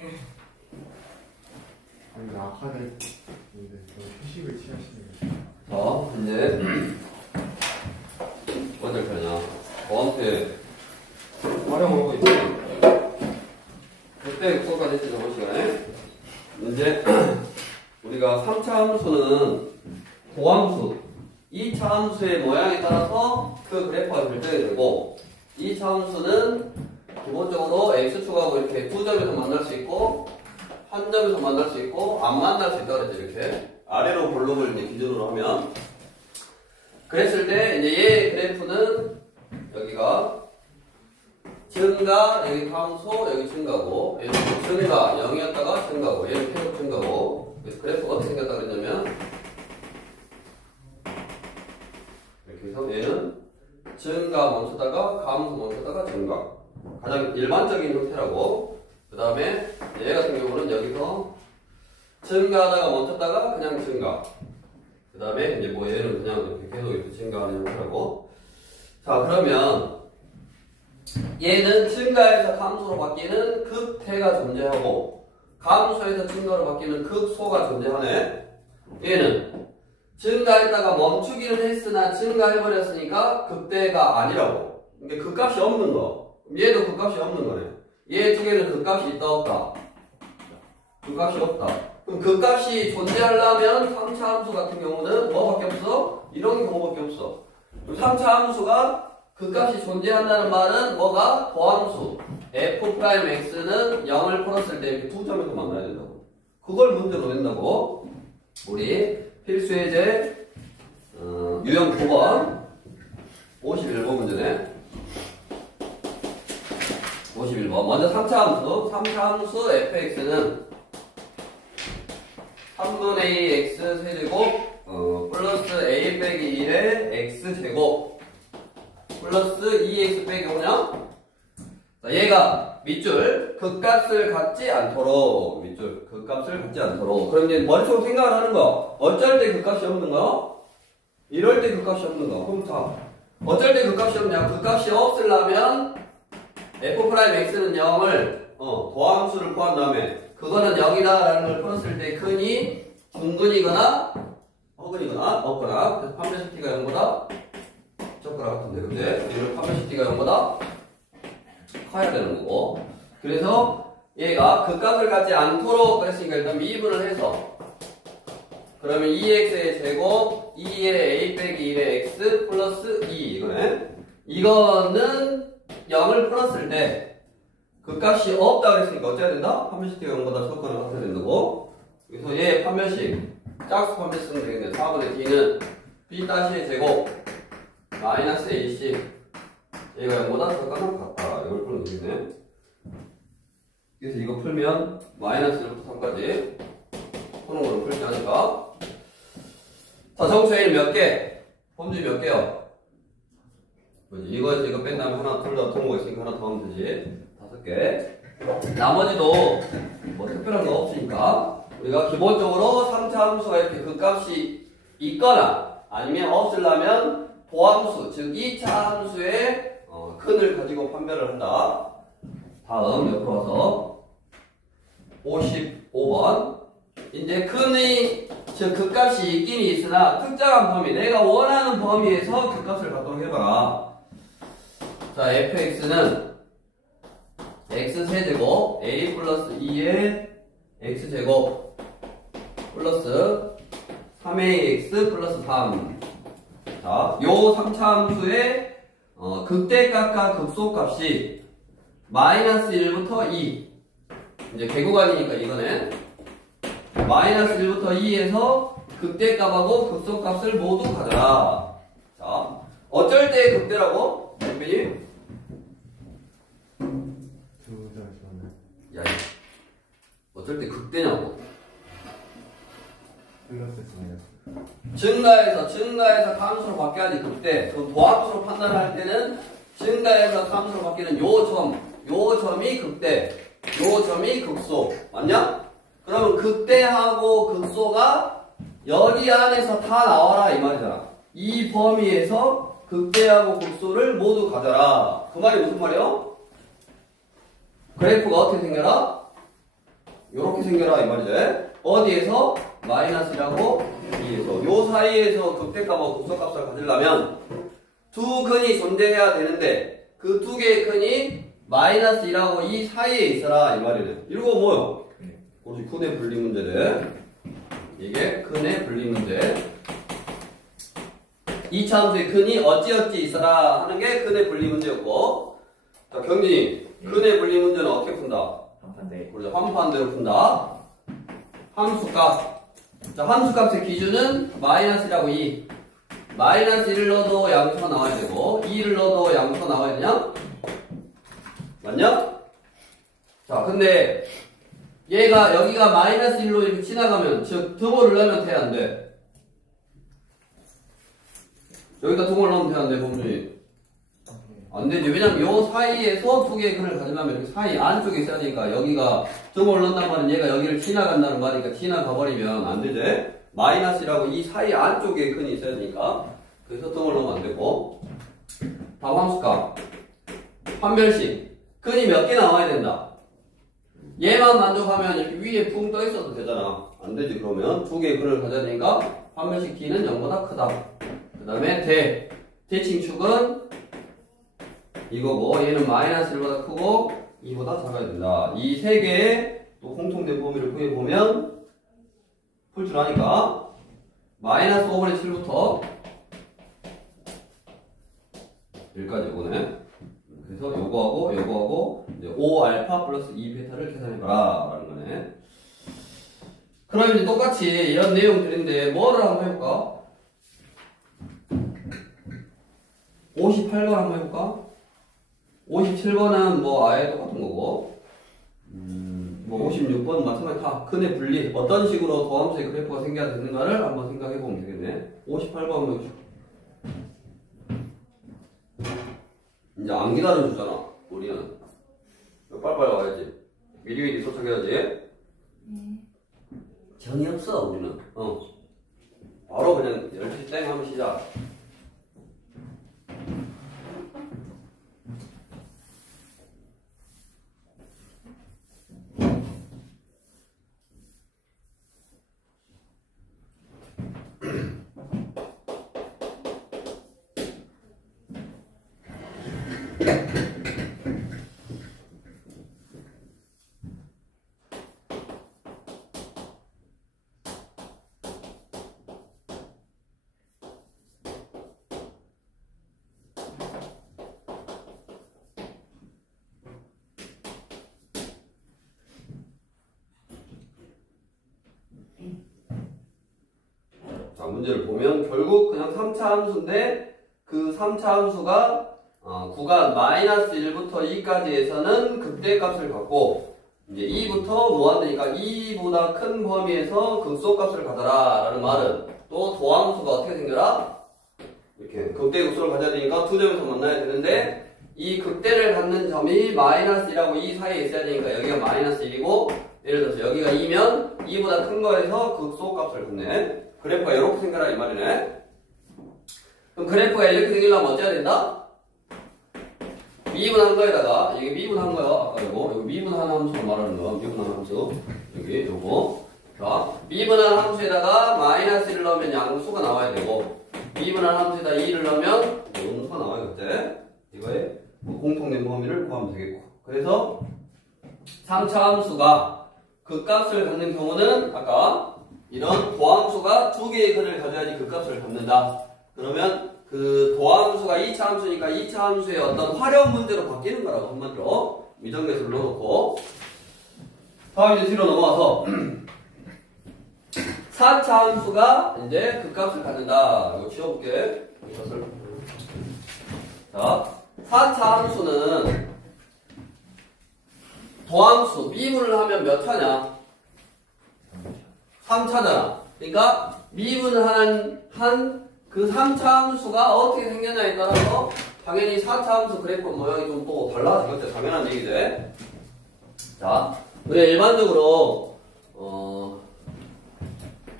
아니 아까는 휴식을 취하시는 자, 이제 어쩔 거냐. 저한테 활용을 하고 있어요. 그때 수업까지 했지, 저번 시간에. 이제 우리가 3차 함수는 고함수, 2차 함수의 모양에 따라서 그 그래프가 결정이 되고, 2차 함수는 기본적으로 x축하고 이렇게 두 점에서 만날 수 있고, 한 점에서 만날 수 있고, 안 만날 수 있다 그랬죠, 이렇게. 아래로 볼록을 이제 기준으로 하면. 그랬을 때, 이제 얘 그래프는 여기가 증가, 여기 감소, 여기 증가고, 얘는 증가, 0이었다가 증가고, 얘는 계속 증가고, 그래서 그래프가 어떻게 생겼다 그랬냐면, 이렇게 해서 얘는 증가 멈췄다가, 감소 멈췄다가 증가. 가장 일반적인 형태라고. 그 다음에 얘 같은 경우는 여기서 증가하다가 멈췄다가 그냥 증가. 그 다음에 이제 뭐 얘는 그냥 이렇게 계속 이렇게 증가하는 형태라고. 자, 그러면 얘는 증가에서 감소로 바뀌는 극대가 존재하고, 감소에서 증가로 바뀌는 극소가 존재하네. 얘는 증가했다가 멈추기는 했으나 증가해버렸으니까 극대가 아니라고. 이게 극값이 없는 거. 얘도 극값이 없는 거네. 얘 두 개는 극값이 있다 없다? 극값이 없다. 그럼 극값이 존재하려면 3차 함수 같은 경우는 뭐밖에 없어? 이런 경우밖에 없어. 3차 함수가 극값이 존재한다는 말은 뭐가? 도함수 f'x는 0을 풀었을 때 이렇게 두 점에서 만나야 된다고. 그걸 문제로 낸다고. 우리 필수 예제 유형 9번 51번 문제네. 51번. 먼저 3차 함수. 3차 함수 fx는 3분의 2 x 세제곱 플러스 a 빼기 1의 x 제곱 플러스 2x 빼기 5냐? 자, 얘가 밑줄 극값을 갖지 않도록, 밑줄 극값을 갖지 않도록. 그럼 이제 머릿속으로 생각을 하는 거. 어쩔 때 극값이 없는 거? 이럴 때 극값이 없는 거. 그럼 자, 어쩔 때 극값이 없냐? 극값이 없으려면 f'x는 0을 도함수를 구한 다음에 그거는 0이다 라는 걸 풀었을 때 근이 중근이거나 허근이거나 없거나, 그래서 판별식 t가 0보다 적거나 같은데, 근데 이걸 판별식 t가 0보다 커야 되는 거고. 그래서 얘가 극값을 갖지 않도록 그랬으니까 일단 미분을 해서, 그러면 2x의 제곱 2의 a 빼기 1의 x 플러스 2 이거네. 이거는 0을 풀었을 때 극값이 없다 그랬으니까 어째야 된다? 판별식 t가 0보다 적거나 같아야 된다고. 그래서 얘 판별식 짝수 판별식 쓰면 되겠네. 4분의 t는 b-의 제곱 마이너스 ac 얘가 0보다 적거나 같다. 이걸 풀면 되겠네. 그래서 이거 풀면 마이너스 1부터 3까지 푸는 걸로 풀지 않을까? 자, 정수의 몇 개? 범주 몇 개요? 뭐지? 이거 뺀 다음에 하나 둘 다 통보가 있으니까 하나 더 하면 되지. 5개. 나머지도 뭐 특별한 거 없으니까 우리가 기본적으로 3차 함수가 이렇게 극값이 있거나 아니면 없으려면 도함수, 즉 2차 함수의 근을 가지고 판별을 한다. 다음 옆으로 와서 55번. 이제 근의 즉 극값이 있긴 있으나 특정한 범위, 내가 원하는 범위에서 극값을 갖도록 해봐라. 자, fx는 x세제곱 a 플러스 2의 x제곱 플러스 3ax 플러스 3. 자, 요 3차 함수의 극대값과 극소값이 마이너스 1부터 2. 이제 개구간이니까 이거는 마이너스 1부터 2에서 극대값하고 극소값을 모두 가져라. 자, 어쩔 때 극대라고? 대표님? 야, 어쩔 때 극대냐고? 증가해서 감소로 바뀌어야지 극대. 그럼 도함수로 판단할 때는 증가해서 감소로 바뀌는 요 점이 극대, 요 점이 극소. 맞냐? 그러면 극대하고 극소가 여기 안에서 다 나와라 이 말이잖아. 이 범위에서 극대하고 극소를 모두 가져라. 그 말이 무슨 말이요? 그래프가 어떻게 생겨라? 요렇게 생겨라 이 말이지. 어디에서? 마이너스라고 2에서. 요 사이에서 극대값하고 극소값을 가지려면 두 근이 존재해야 되는데 그 두 개의 근이 마이너스 2라고 이 사이에 있어라 이 말이네. 이거 뭐요? 우리 근의 분리 문제래. 이게 근의 분리 문제. 이 차함수의 근이 어찌어찌 있어라 하는 게 근의 분리 문제였고, 자 경진이 근의 분리 문제는 어떻게 푼다? 한판대. 우리가 환판대로 푼다. 함수값. 자 함수값의 기준은 마이너스라고 2. 마이너스 1을 넣어도 양수가 나와야 되고 2를 넣어도 양수가 나와야 되냐? 맞냐? 자 근데 얘가 여기가 마이너스 1로 이렇게 지나가면 즉 등호를 넣으면 돼 안 돼? 여기다 등호를 넣으면 돼 안 돼 범준이? 안 되지. 왜냐면 요 사이에서 두 개의 근을 가지려면 이렇게 사이 안쪽에 있어야 되니까 여기가 등호를 넣는단 말은 얘가 여기를 지나간다는 말이니까 지나가 버리면 안 되지. 마이너스라고 이 사이 안쪽에 근이 있어야 되니까 그래서 등호를 넣으면 안 되고. 다음 함수값 판별식 근이 몇 개 나와야 된다. 얘만 만족하면 이렇게 위에 붕 떠 있어도 되잖아. 안 되지. 그러면 두 개의 근을 가져야 되니까 판별식 D는 0보다 크다. 그 다음에 대칭축은 이거고 얘는 마이너스 1보다 크고 2보다 작아야 된다. 이 세 개의 또 공통된 범위를 구해보면 풀 줄 아니까 마이너스 5분의 7부터 여기까지 오네. 그래서 요거하고 이제 5알파 플러스 2베타를 계산해봐라 라는 거네. 그럼 이제 똑같이 이런 내용들인데 뭐를 한번 해볼까? 58번 한번 해볼까? 57번은 뭐 아예 똑같은 거고, 뭐 56번 마찬가지 다 근의 분리 어떤 식으로 도함수의 그래프가 생겨야 되는가를 한번 생각해보면 되겠네. 58번 한번 해보자. 이제 안 기다려주잖아 우리는. 빨리빨리 와야지. 미리미리 도착해야지. 정이 없어 우리는. 바로 그냥 10시 땡 하면 시작. 자, 문제를 보면 결국 그냥 3차 함수인데 그 3차 함수가 구간 마이너스 1부터 2까지에서는 극대값을 갖고 이제 2부터 무한대니까 2보다 큰 범위에서 극소값을 가져라 라는 말은 또 도함수가 어떻게 생겨라? 이렇게 극대 극소를 가져야 되니까 두 점에서 만나야 되는데 이 극대를 갖는 점이 마이너스 1하고 2 사이에 있어야 되니까 여기가 마이너스 1이고 예를 들어서 여기가 2면 2보다 큰 거에서 극소값을 갖네. 그래프가 이렇게 생겨라 이 말이네. 그럼 그래프가 이렇게 생기려면 어찌해야 된다? 미분한 거에다가 여기 미분한 거야. 아까 이거 여기 미분한 함수로 말하는 거. 미분한 함수 여기 요거. 자 미분한 함수에다가 마이너스 1을 넣으면 양수가 나와야 되고 미분한 함수에다 2를 넣으면 음수가 나와야겠지. 이거에 공통된 범위를 구하면 되겠고. 그래서 3차 함수가 그 값을 갖는 경우는 아까 이런 도함수가 두 개의 근을 가져야지 그 값을 갖는다. 그러면 그 도함수가 2차 함수니까 2차 함수의 어떤 활용 문제로 바뀌는 거라고 한마디로 미정계수를 넣어놓고 다음 이제 뒤로 넘어와서 4차 함수가 이제 그 값을 갖는다. 이거 지워볼게. 이것을. 자, 4차 함수는 도함수 미분을 하면 몇 차냐? 3차잖아. 그러니까 미분한 그 3차 함수가 어떻게 생겼냐에 따라서 당연히 4차 함수 그래프 모양이 좀 또 달라지겠죠. 당연한 얘기지. 자, 우리가 일반적으로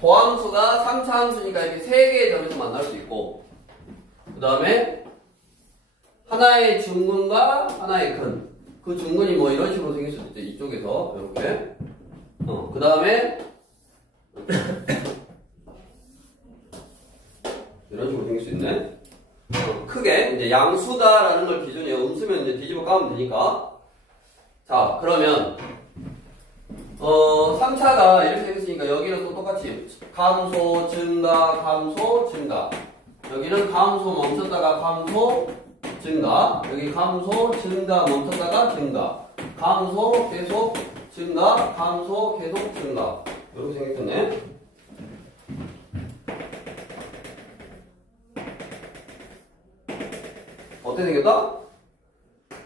도함수가 3차 함수니까 이렇게 3개의 점에서 만날 수 있고 그 다음에 하나의 중근과 하나의 근. 그 중근이 뭐 이런 식으로 생길 수도 있죠. 이쪽에서 이렇게 그 다음에 이런 식으로 생길 수 있네. 크게 이제 양수다라는 걸 기준이에요. 음수면 이제 뒤집어 까면 되니까. 자, 그러면 3차가 이렇게 생겼으니까 여기는 또 똑같이 감소, 증가, 감소, 증가. 여기는 감소 멈췄다가 감소, 증가. 여기 감소, 증가 멈췄다가 증가. 감소, 계속, 증가, 감소, 계속, 증가. 이렇게 생겼겠네. 어떻게 생겼다?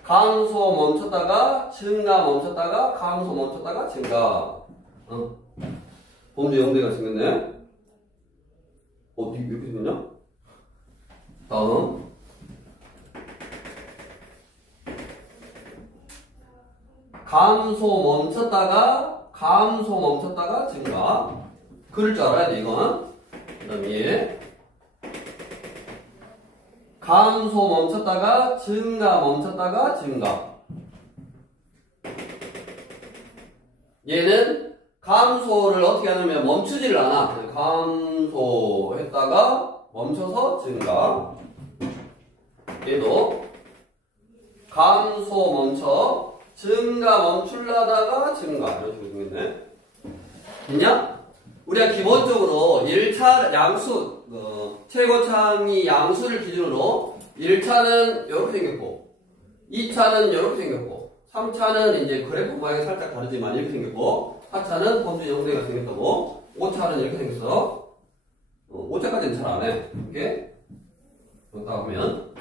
감소 멈췄다가 증가 멈췄다가 감소 멈췄다가 증가. 범주 0대가 생겼네. 왜 이렇게 생겼냐? 다음 감소 멈췄다가 증가. 그럴 줄 알아야 돼 이건. 그 다음에 감소 멈췄다가 증가 멈췄다가 증가. 얘는 감소를 어떻게 하냐면 멈추지를 않아. 감소했다가 멈춰서 증가. 얘도 감소 멈춰 증가 멈추려다가 증가. 이런 식으로 생겼네. 있냐? 우리가 기본적으로 1차 양수 최고창이 양수를 기준으로 1차는 이렇게 생겼고 2차는 이렇게 생겼고 3차는 이제 그래프 모양이 살짝 다르지만 이렇게 생겼고 4차는 범주 0대가 생겼다고 5차는 이렇게 생겼어. 5차까지는 잘 안 해. 이렇게 그렇다 하면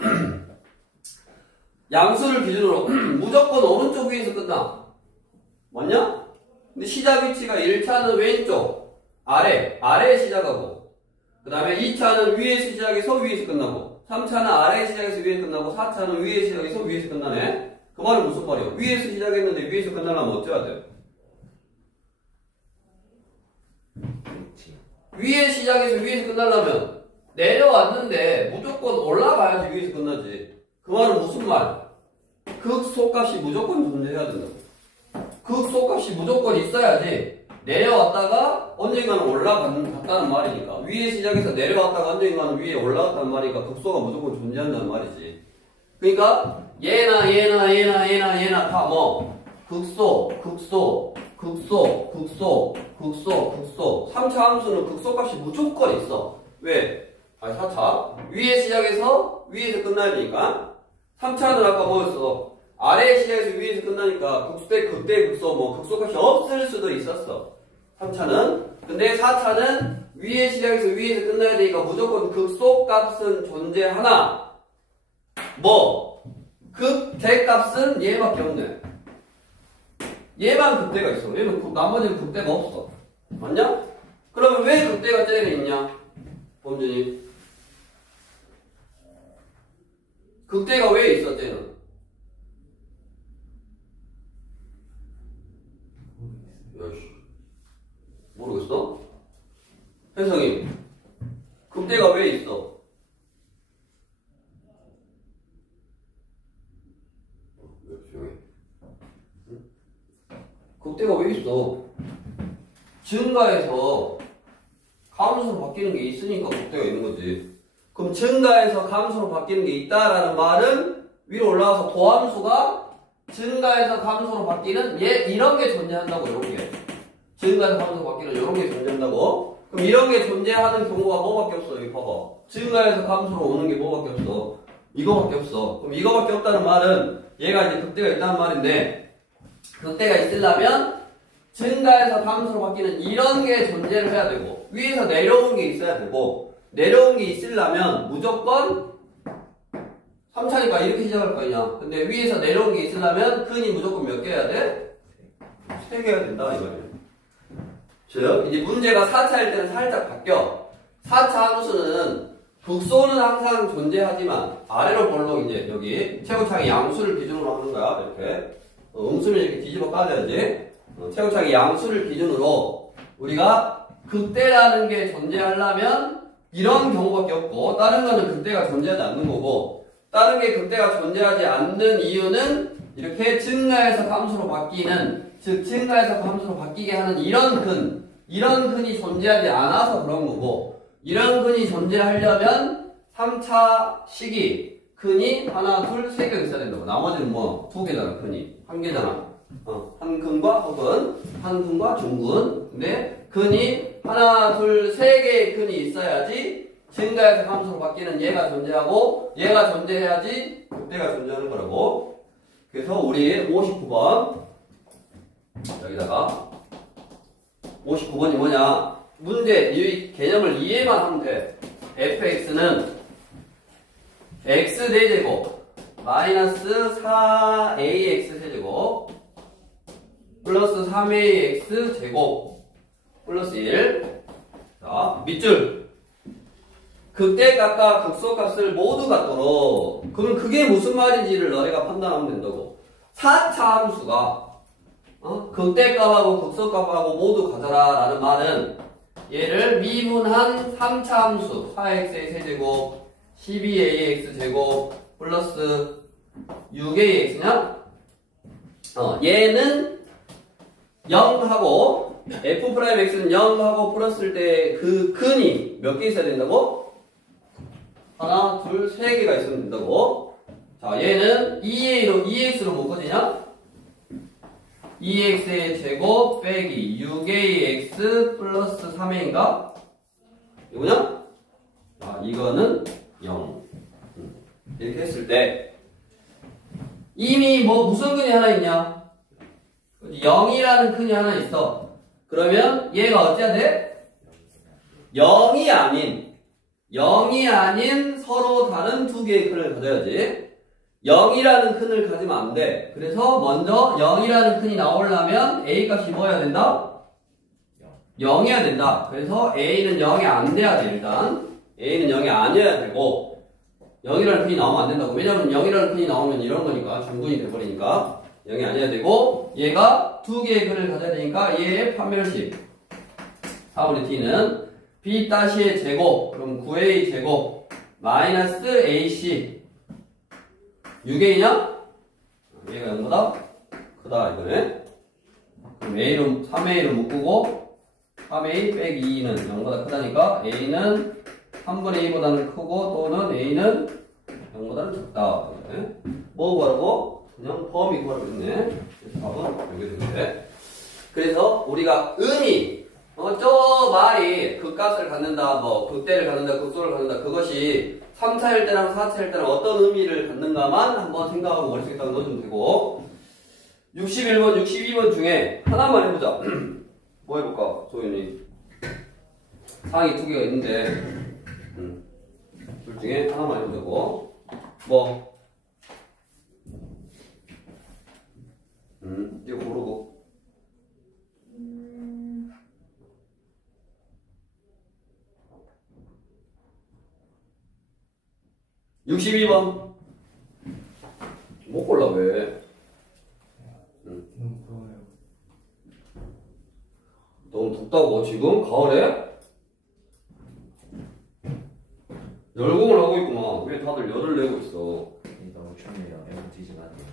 양수를 기준으로 무조건 오른쪽 위에서 끝나. 맞냐? 근데 시작 위치가 1차는 왼쪽 아래에 시작하고 그 다음에 2차는 위에서 시작해서 위에서 끝나고 3차는 아래에 시작해서 위에서 끝나고 4차는 위에서 시작해서 위에서 끝나네. 그 말은 무슨 말이야? 위에서 시작했는데 위에서 끝나려면 어쩌야 돼? 위에 시작해서 위에서 끝나려면 내려왔는데 무조건 올라가야지 위에서 끝나지. 그 말은 무슨 말? 극소값이 무조건 존재해야 된다. 극소값이 무조건 있어야지 내려왔다가 언젠가는 올라갔다는 말이니까. 위에 시작해서 내려왔다가 언젠가는 위에 올라갔다는 말이니까 극소가 무조건 존재한다는 말이지. 그러니까 얘나 다 뭐 극소 3차 함수는 극소값이 무조건 있어. 왜? 4차 위에 시작해서 위에서 끝나야 되니까. 3차는 아까 뭐였어? 아래에 시작해서 위에서 끝나니까 그때 극소 뭐 극소값이 없을 수도 있었어. 3차는. 근데 4차는 위에 시작해서 위에서 끝나야 되니까 무조건 극소값은 존재하나 뭐 극대값은 얘밖에 없네. 얘만 극대가 있어. 얘는 나머지는 극대가 없어. 맞냐? 그러면 왜 극대가 쟤는 있냐? 범준이 극대가 왜 있어 쟤는? 모르겠어? 혜성이 극대가 왜 있어? 극대가 왜 있어? 증가해서 감소로 바뀌는 게 있으니까 극대가 있는 거지. 그럼 증가해서 감소로 바뀌는 게 있다라는 말은 위로 올라가서 도함수가 증가해서 감소로 바뀌는 이런 게 존재한다고. 이런 게 증가해서 감소로 바뀌는 이런 게 존재한다고. 그럼 이런 게 존재하는 경우가 뭐밖에 없어. 여기 봐봐. 증가해서 감소로 오는 게 뭐밖에 없어. 이거밖에 없어. 그럼 이거밖에 없다는 말은 얘가 이제 극대가 있다는 말인데 극대가 있으려면 증가해서 감소로 바뀌는 이런 게 존재를 해야 되고 위에서 내려오는 게 있어야 되고 내려온 게 있으려면 무조건 3차니까 이렇게 시작할 거 아니야. 근데 위에서 내려온 게 있으려면 근이 무조건 몇 개 해야 돼? 3개 해야 된다 이거예요. 즉 이제 문제가 4차일 때는 살짝 바뀌어. 4차 함수는 극소는 항상 존재하지만 아래로 볼록 이제 여기 최고창의 양수를 기준으로 하는 거야. 이렇게 음수는 이렇게 뒤집어 까져야지. 최고창의 양수를 기준으로 우리가 극대라는 게 존재하려면 이런 경우밖에 없고 다른 거는 극대가 존재하지 않는 거고 다른 게 극대가 존재하지 않는 이유는 이렇게 증가해서 감소로 바뀌는 즉 증가해서 함수로 바뀌게 하는 이런 근이 존재하지 않아서 그런 거고, 이런 근이 존재하려면 3차 시기 근이 하나, 둘, 세 개 있어야 된다고. 나머지는 뭐 두 개잖아. 근이 한 개잖아. 한 근과 혹은 한 근과 중근. 근데 근이 하나, 둘, 세 개의 근이 있어야지 증가해서 함수로 바뀌는 얘가 존재하고, 얘가 존재해야지 극대가 존재하는 거라고. 그래서 우리 59번 여기다가 59번이 뭐냐? 문제 이 개념을 이해만 하면 돼. fx는 x 대제곱 마이너스 4ax 세제곱 플러스 3ax 제곱 플러스 1. 자, 밑줄. 극대값과 극소값을 모두 갖도록. 그럼 그게 무슨 말인지를 너희가 판단하면 된다고. 4차 함수가 극대값하고 극소값하고 모두 가져라 라는 말은 얘를 미분한 3차 함수 4x의 세제곱 12ax 제곱 플러스 6ax냐? 얘는 0하고 f'x는 0하고 플러스일 때 그 근이 몇 개 있어야 된다고? 하나, 둘, 세 개가 있으면 된다고. 자, 얘는 2x로 묶어지냐? 2x의 제곱 빼기 6ax 플러스 3a인가? 이거냐? 아, 이거는 0. 이렇게 했을 때 이미 뭐 무슨 근이 하나 있냐? 0이라는 근이 하나 있어. 그러면 얘가 어째야 돼? 0이 아닌 서로 다른 두 개의 근을 가져야지. 0이라는 큰을 가지면 안 돼. 그래서 먼저 0이라는 큰이 나오려면 A 값이 뭐여야 된다? 0이어야 된다. 그래서 A는 0이 안 돼야 돼, 일단. A는 0이 아니어야 되고, 0이라는 큰이 나오면 안 된다고. 왜냐면 0이라는 큰이 나오면 이런 거니까, 중근이 돼버리니까. 0이 아니어야 되고, 얘가 두 개의 근을 가져야 되니까, 얘의 판별식. 4분의 T는 B-의 제곱, 그럼 9A 제곱, 마이너스 AC. 6A냐? 얘가 0보다 크다, 이거네. 그럼 A로, 3A로 묶고, 3A 빼기 2는 0보다 크다니까, A는 3분의 2보다는 크고, 또는 A는 0보다는 작다. 이거네. 뭐 구하라고? 그냥 범위 구하라고 했네. 답은 여기 되는데. 그래서 우리가 은이, 저 말이 극값을 갖는다, 뭐, 극대를 갖는다, 극소를 갖는다, 그것이 3차일 때랑 4차일 때랑 어떤 의미를 갖는가만 한번 생각하고 머릿속에 딱 넣어주면 되고. 61번, 62번 중에 하나만 해보자. 뭐 해볼까, 소윤이? 상이 두 개가 있는데, 둘 중에 하나만 해보자고. 뭐? 이거 고르고. 62번. 못 골라, 왜? 너무 덥다고, 지금? 가을에? 열공을 하고 있구만. 왜 다들 열을 내고 있어? 너무 춥네요. 에어컨 뒤지면 안 돼요.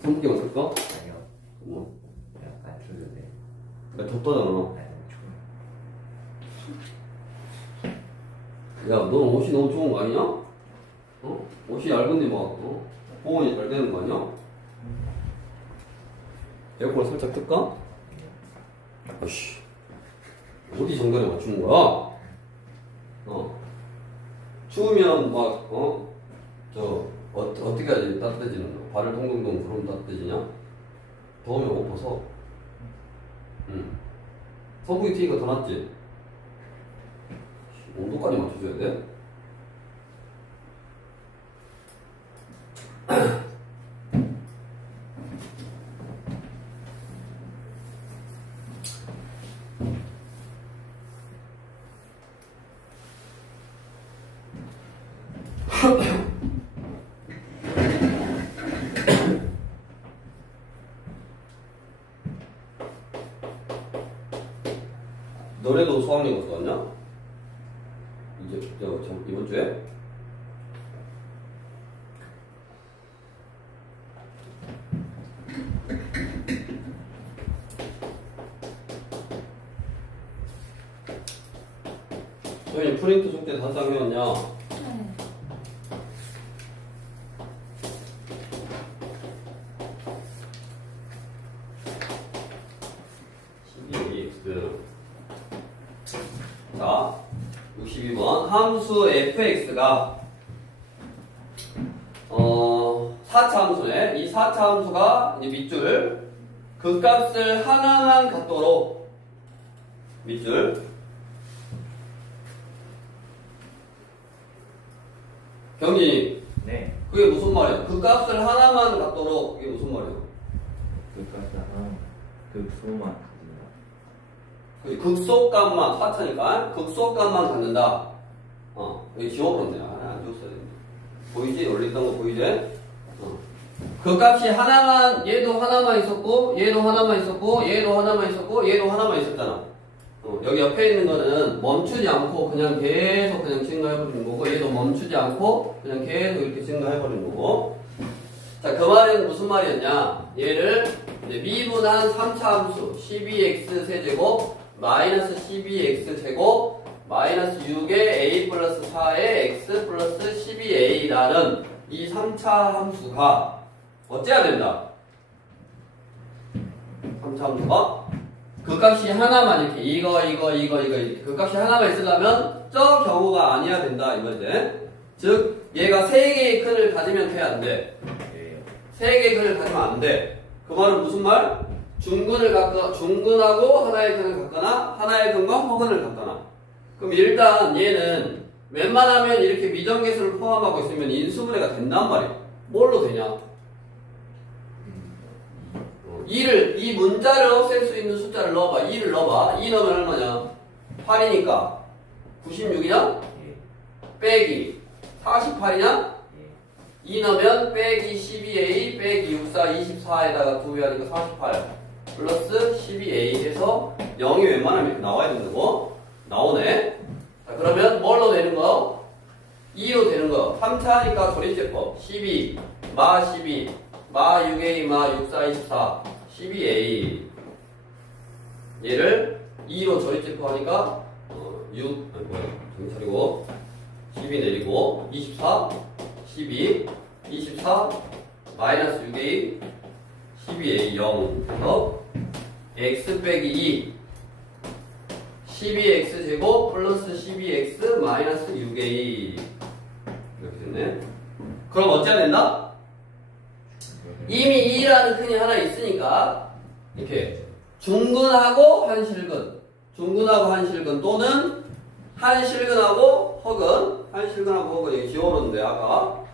선풍기만 쓸까? 아니요. 뭐? 약간 추운데. 야, 덥다잖아. 아니, 너무 추워요. 야, 너 옷이 너무 좋은 거 아니냐? 옷이 얇은데 막, 보온이 잘 되는 거 아니야? 에어컨을 살짝 틀까? 아씨. 어디 정도에 맞추는 거야? 추우면 막, 어떻게 하지? 따뜻해지는 거. 발을 동동동 그러면 따뜻해지냐? 더우면 옷 벗어. 선풍기 트니까 더 낫지? 온도까지 맞춰줘야 돼? 너네도 수학여행 갔다 왔냐? 이번 주에? 소연이 프린트 숙제 다 해왔냐? 네. 자, 62번 함수 fx가 4차 함수네. 이 4차 함수가 이제 밑줄 그 값을 하나만 갖도록 밑줄 경진이 네. 그게 무슨 말이야? 그 값을 하나만 갖도록 그게 무슨 말이야? 그것은 극소만 가진다. 그 극소값만 4차니까 극소값만 갖는다. 여기 지워버렸네. 안 지웠어야 되는데. 보이지? 원래 있던 거 보이지? 그 값이 하나만, 얘도 하나만 있었고, 얘도 하나만 있었고, 얘도 하나만 있었고, 얘도 하나만 있었잖아. 여기 옆에 있는 거는 멈추지 않고 그냥 계속 그냥 증가해버리는 거고, 얘도 멈추지 않고 그냥 계속 이렇게 증가해버리는 거고. 자, 그 말은 무슨 말이었냐? 얘를 이제 미분한 3차 함수 12x 세제곱 마이너스 12x 제곱 마이너스 6의 a 플러스 4의 x 플러스 12a라는 이 3차 함수가 어째야 된다? 3차 함수가 그 값이 하나만 이렇게 이거 이렇게 그 값이 하나만 있으려면 저 경우가 아니어야 된다 이거지. 즉 얘가 3개의 근을 가지면 돼 안 돼? 3개의 근을 가지면 안 돼. 그 말은 무슨 말? 중근하고 하나의 근을 갖거나 하나의 근과 허근을 갖거나. 그럼 일단 얘는 웬만하면 이렇게 미정계수를 포함하고 있으면 인수분해가 된단 말이야. 뭘로 되냐? 2를, 이 문자를 없앨 수 있는 숫자를 넣어봐. 2를 넣어봐. 2 넣으면 얼마냐? 8이니까 96이냐? 빼기 48이냐? 2 넣으면 빼기 12a 빼기 64 24에다가 2배 하니까 48 플러스 12a 해서 0이 웬만하면 이렇게 나와야 된다고? 나오네. 자, 그러면 뭘로 되는 거? 2로 되는 거. 3차 하니까 조립제법 12 마 12 마 6a 마 64 24 12a 얘를 2로 조립제법 하니까 6 정신 차리고 12 내리고 24 12 24 마이너스 6a 12a 0 그래서 x 빼기 2 12x 제곱 플러스 12x 마이너스 6a 이렇게 됐네. 그럼 어째야 된다? 이미 2라는 근이 하나 있으니까 이렇게 중근하고 한실근 중근하고 한실근 또는 한실근하고 허근 한실근하고 허근 여기 지워놓는데 아까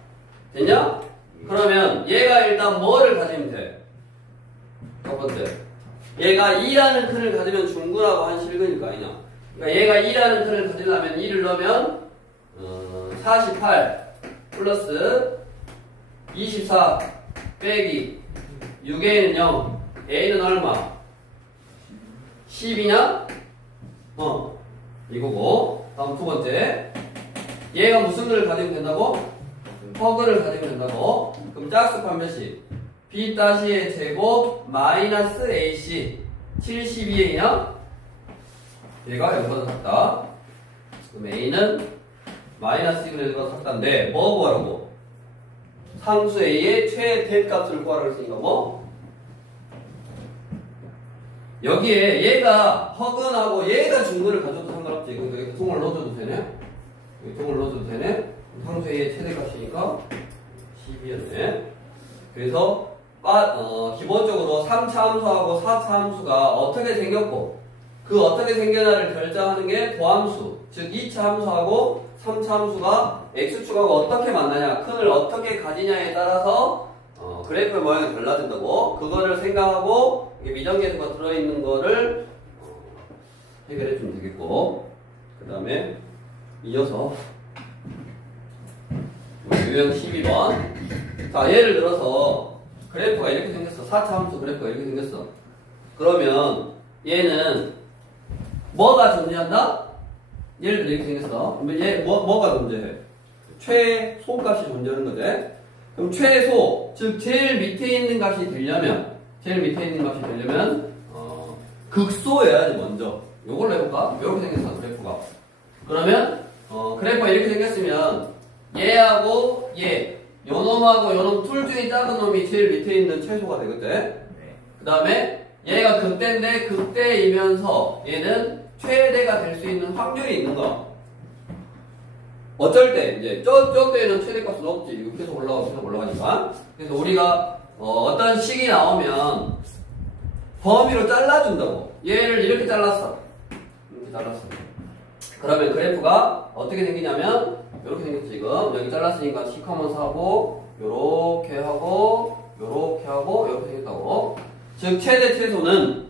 됐냐? 그러면 얘가 일단 뭐를 가지면 돼? 첫 번째 얘가 2라는 근을 가지면 중근하고 한실근일 거 아니냐? 그러니까 얘가 2라는 근을 가지려면 2를 넣으면 48 플러스 24 빼기 6a는 0 a는 얼마? 10이냐? 이거고 다음 두 번째 얘가 무슨 근을 가지면 된다고? 허근을 가지면 된다고? 그럼 짝수판 몇이? b-의 제곱 마이너스 ac 72a냐? 얘가 여기보다 작다. 그럼 a는 마이너스 1을 여기보다 작다인데 뭐 구하라고? 상수 a의 최대값을 구하라고 했으니까 뭐? 여기에 얘가 허근하고 얘가 중근을 가져도 상관없지. 여기 통을 넣어줘도 되네? 여기 통을 넣어줘도 되네? 상수 a의 최대값이니까 12였네. 그래서 기본적으로 3차 함수하고 4차 함수가 어떻게 생겼고 그 어떻게 생겨나를 결정하는 게 도함수 즉 2차 함수하고 3차 함수가 x축하고 어떻게 만나냐 큰을 어떻게 가지냐에 따라서 그래프의 모양이 달라진다고 그거를 생각하고 미정계수가 들어있는 거를 해결해 주면 되겠고 그 다음에 이어서 유형 12번 자 예를 들어서 그래프가 이렇게 생겼어. 4차 함수 그래프가 이렇게 생겼어. 그러면 얘는 뭐가 존재한다? 예를 들어 이렇게 생겼어. 그러면 얘 뭐가 존재해? 최소값이 존재하는 거지. 그럼 최소, 즉 제일 밑에 있는 값이 되려면 극소여야지 먼저. 요걸로 해볼까? 이렇게 생겼어 그래프가. 그러면 그래프가 이렇게 생겼으면 얘하고 얘, 요놈하고 요놈 둘 중에 작은 놈이 제일 밑에 있는 최소가 되겠지? 네. 그 다음에 얘가 극대인데 극대이면서 얘는 최대가 될 수 있는 확률이 있는 거. 어쩔 때 이제 저 때는 최대값은 없지. 이거 계속 올라가니까. 그래서 우리가 어떤 식이 나오면 범위로 잘라준다고. 얘를 이렇게 잘랐어. 이렇게 잘랐어. 그러면 그래프가 어떻게 생기냐면 이렇게 생겼지. 지금 여기 잘랐으니까 시커먼스 하고 요렇게 하고 요렇게 하고 이렇게 생겼다고. 즉 최대 최소는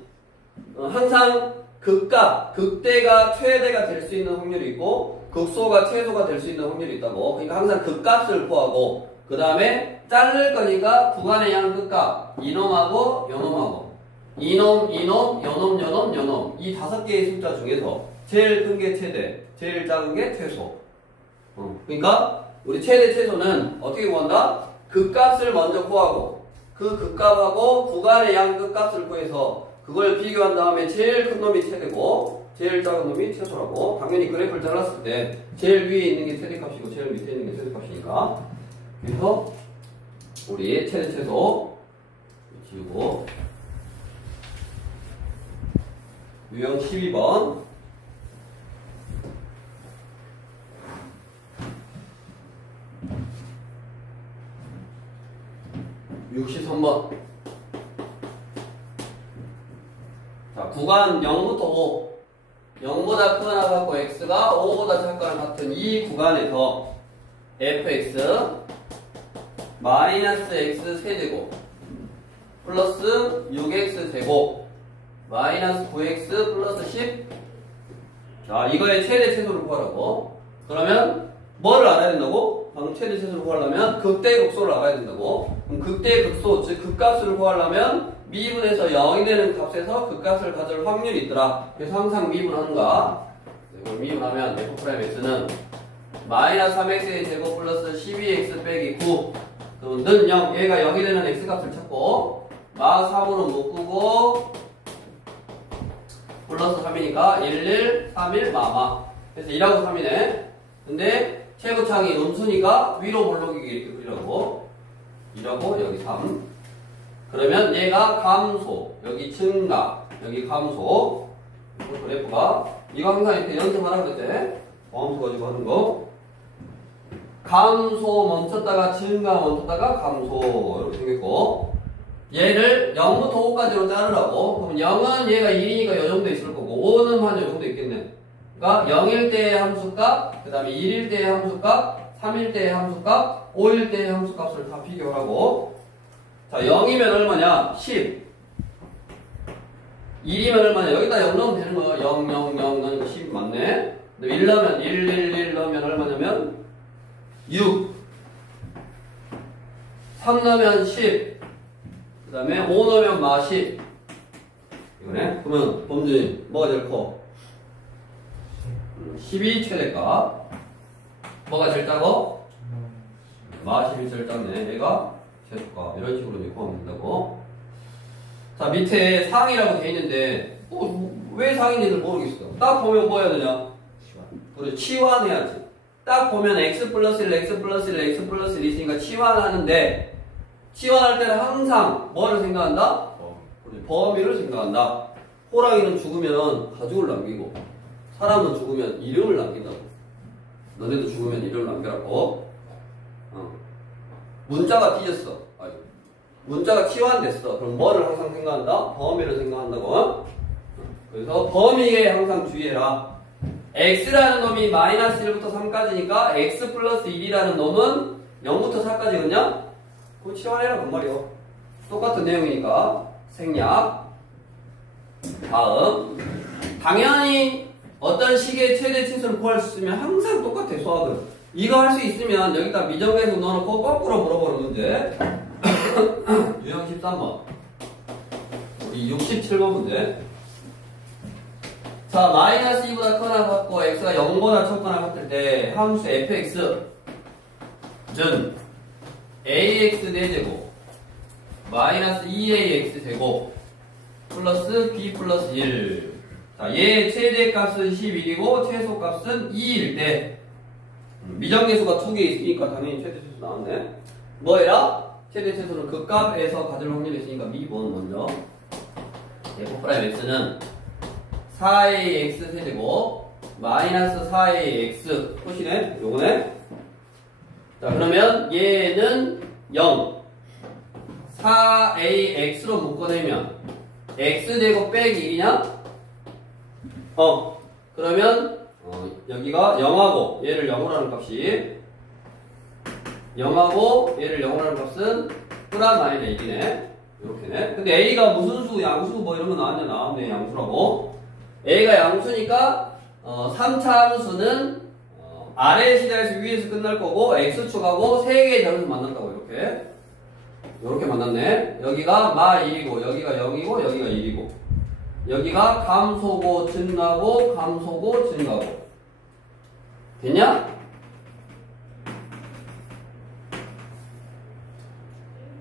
항상 극과 극대가 최대가 될 수 있는 확률이 있고 극소가 최소가 될 수 있는 확률이 있다고. 그러니까 항상 극값을 구하고 그 다음에 자를 거니까 구간의 양 극값 이놈하고 요놈하고 이놈 요놈 이 5개의 숫자 중에서 제일 큰 게 최대, 제일 작은 게 최소. 그러니까 우리 최대 최소는 어떻게 구한다? 극값을 먼저 구하고 그 극값하고 구간의 양 극값을 구해서 그걸 비교한 다음에 제일 큰 놈이 최대고 제일 작은 놈이 최소라고. 당연히 그래프를 잘랐을 때 제일 위에 있는 게 최대값이고 제일 밑에 있는 게 최대값이니까. 그래서 우리 최대 최소 지우고 유형 12번 (63번) 자, 구간 0부터 5 0보다 크거나 같고 x가 5보다 작거나 같은 이 구간에서 fx 마이너스 x 세제곱 플러스 6x 제곱 마이너스 9x 플러스 10. 자, 이거의 최대 최소를 구하라고. 그러면 뭐를 알아야 된다고? 방금 최대 최소를 구하려면 극대 극소를 알아야 된다고. 그럼 극대 극소, 즉 극값을 구하려면 미분에서 0이 되는 값에서 극값을 가질 확률이 있더라. 그래서 항상 미분하는가? 이걸 미분하면 f'x는 마이너스 3x의 제곱 플러스 12x 빼기 9 는 0. 얘가 0이 되는 x값을 찾고 마 3으로 묶고 플러스 3이니까 11, 31, 마마. 그래서 2하고 3이네. 근데 최고창이 음수니까 위로 볼록이게 이렇게 그리라고. 2하고 여기 3. 그러면 얘가 감소, 여기 증가, 여기 감소. 그래프가 이거 항상 이렇게 연습하라 그랬대. 범수 가지고 하는 거. 감소 멈췄다가 증가 멈췄다가 감소 이렇게 생겼고. 얘를 0부터 5까지로 자르라고. 그럼 0은 얘가 1이니까 이 정도 있을 거고 5는 한 이 정도 있겠네. 그러니까 0일 때의 함수값, 그 다음에 1일 때의 함수값, 3일 때의 함수값, 5일 때의 함수값을 다 비교하라고. 자, 0이면 얼마냐? 10. 1이면 얼마냐? 여기다 0 넣으면 되는 거야. 0, 0, 0 넣으니까 10 맞네. 근데 1 넣으면 1, 1, 1 넣으면 얼마냐면 6. 3 넣으면 10. 그 다음에 5 넣으면 마 10. 이거네? 그러면 범준이 뭐가 제일 커? 12 최대값. 뭐가 제일 작어? 마 10이 제일 작네. 얘가 최소값. 이런 식으로 이제 구하면 된다고. 자, 밑에 상이라고 돼 있는데 왜 상인지를 모르겠어. 딱 보면 뭐 해야 되냐? 그래, 치환해야지. 딱 보면 x 플러스 1, x 플러스 1, x 플러스 1 있으니까 치환하는데 치환할 때는 항상 뭐를 생각한다? 범위를 생각한다. 호랑이는 죽으면 가죽을 남기고 사람은 죽으면 이름을 남긴다고. 너네도 죽으면 이름을 남겨라고. 문자가 삐졌어. 문자가 치환됐어. 그럼 뭐를 항상 생각한다? 범위를 생각한다고. 그래서 범위에 항상 주의해라. x라는 놈이 마이너스 1부터 3까지니까 x 플러스 1이라는 놈은 0부터 4까지거든요? 그거 치환해라 그 말이요. 똑같은 내용이니까 생략. 다음, 당연히 어떤 식의 최대 최소를 구할 수 있으면 항상 똑같아. 수학은 이거 할 수 있으면 여기다 미정계수 넣어놓고 거꾸로 물어보는 문제. 유형 13번 우리 67번 문제. 자, 마이너스 2보다 크거나 같고 x가 0보다 적거나 같을 때 함수 fx는 ax 4제곱 마이너스 2ax 제곱 플러스 b 플러스 1. 자, 얘의 최대값은 11이고 최소값은 2일 때 미정계수가 2개 있으니까 당연히 최대 최소 나왔네. 뭐해라? 최대 최소는 그 값에서 가질 확률이 있으니까 미분 먼저. f'x는 4ax 세제곱 마이너스 4ax 표시네. 요거네. 자, 그러면 얘는 0 4ax로 묶어내면 x제곱 빼기 1이냐? 그러면 여기가 0하고 얘를 0으로 하는 값이 0하고 얘를 0으로 하는 값은 플러스 마이너스 1이네. 이렇게네. 근데 a가 무슨 수, 양수 뭐 이런 거 나왔냐? 나왔네. 양수라고. a가 양수니까 3차 함수는 아래 시작에서 위에서 끝날 거고 x축하고 3개의 자리에서 만난다고. 이렇게 만났네. 여기가 마 1이고 여기가 0이고 여기가 1이고 여기가 감소고 증가고 감소고 증가고. 됐냐?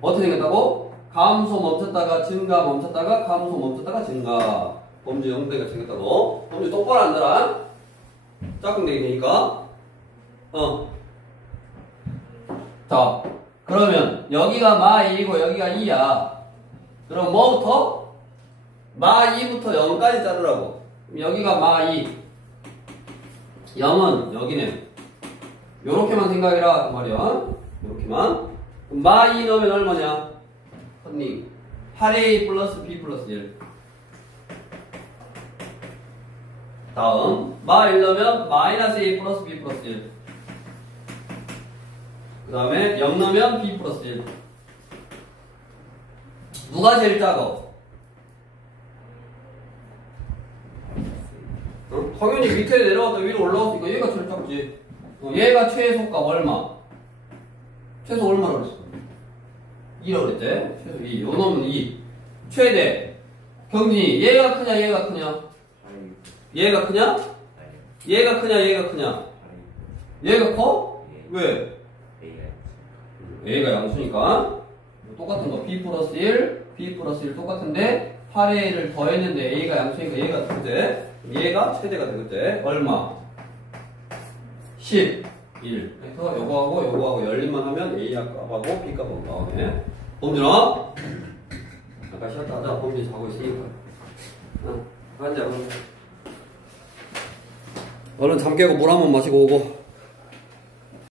어떻게 생겼다고? 감소 멈췄다가 증가 멈췄다가 감소 멈췄다가 증가. 범주 0대가 생겼다고. 범주 똑바로 앉아라. 짝꿍되게 되니까. 자, 그러면 여기가 마 1이고 여기가 2야. 그럼 뭐부터? 마 2부터 0까지 자르라고. 그럼 여기가 마 2. 0은 여기네. 요렇게만 생각해라 그 말이야. 요렇게만. 그럼 마 2 넣으면 얼마냐? 선님 8a 플러스 b 플러스 1. 다음 마 1 넣으면 마이너스 a 플러스 b 플러스 1. 그 다음에 0 넣으면 b 플러스 1. 누가 제일 작아? 당연히 밑에 내려갔다 위로 올라왔으니까 얘가 제일 작지. 얘가 최소값 얼마? 최소 얼마라고 그랬어? 2라고 그랬지? 최소 2. 요 놈은 2. 최대. 경진이 얘가 크냐 얘가 크냐? 얘가 크냐? 얘가 크냐 얘가 크냐? 얘가 커? 왜? A가 양수니까 똑같은 거 B 플러스 1, B 플러스 1 똑같은데 8A를 더했는데 A가 양수니까 얘가 되겠지? 얘가 최대가 되겠지? 얼마? 11. 그래서 요거하고 열림만 하면 A 값하고 B 값하고 나오네. 범준아? 아까 쉬었다 하자. 범준이 자고 있으니까. 앉아. 얼른 잠 깨고 물 한 번 마시고 오고.